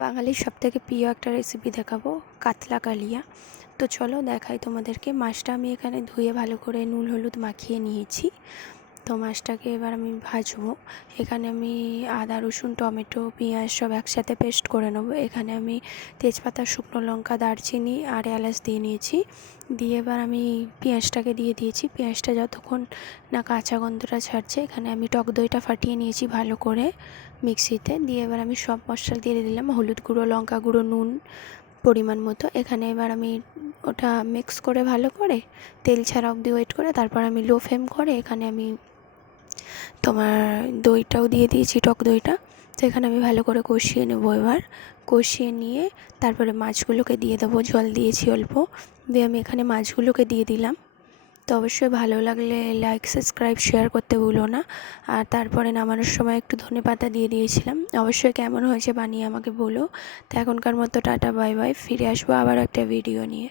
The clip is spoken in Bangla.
বাঙালির সবথেকে প্রিয় একটা রেসিপি দেখাবো, কাতলা কালিয়া। তো চলো দেখাই তোমাদেরকে। মাছটা আমি এখানে ধুয়ে ভালো করে নুন হলুদ মাখিয়ে নিয়েছি। তো মাছটাকে এবার আমি ভাজবো। এখানে আমি আদা রসুন টমেটো পেঁয়াজ সব একসাথে পেস্ট করে নেবো। এখানে আমি তেজপাতা শুকনো লঙ্কা দারচিনি আর এলাচ দিয়ে নিয়েছি। দিয়ে এবার আমি পেঁয়াজটাকে দিয়ে দিয়েছি। পেঁয়াজটা যতক্ষণ না কাঁচা গন্ধটা ছাড়ছে, এখানে আমি টক দইটা ফাটিয়ে নিয়েছি ভালো করে মিক্সিতে। দিয়ে এবার আমি সব মশলা দিয়ে দিলাম, হলুদ গুঁড়ো লঙ্কা গুঁড়ো নুন পরিমাণ মতো। এখানে এবার আমি ওটা মিক্স করে ভালো করে তেল ছাড়া অবধি ওয়েট করে তারপর আমি লো ফ্লেম করে এখানে আমি দইটাও দিয়ে দিয়েছি, টক দইটা। তো এখানে আমি ভালো করে কষিয়ে নেবো। এবার কষিয়ে নিয়ে তারপরে মাছগুলোকে দিয়ে দেবো, জল দিয়েছি অল্প। দিয়ে আমি এখানে মাছগুলোকে দিয়ে দিলাম। তো অবশ্যই ভালো লাগলে লাইক সাবস্ক্রাইব শেয়ার করতে ভুলো না। আর তারপরে নামানোর সময় একটু ধনেপাতা দিয়ে দিয়েছিলাম। অবশ্যই কেমন হয়েছে বানিয়ে আমাকে বলো। তো এখনকার মতো টাটা বাই বাই, ফিরে আসবো আবার একটা ভিডিও নিয়ে।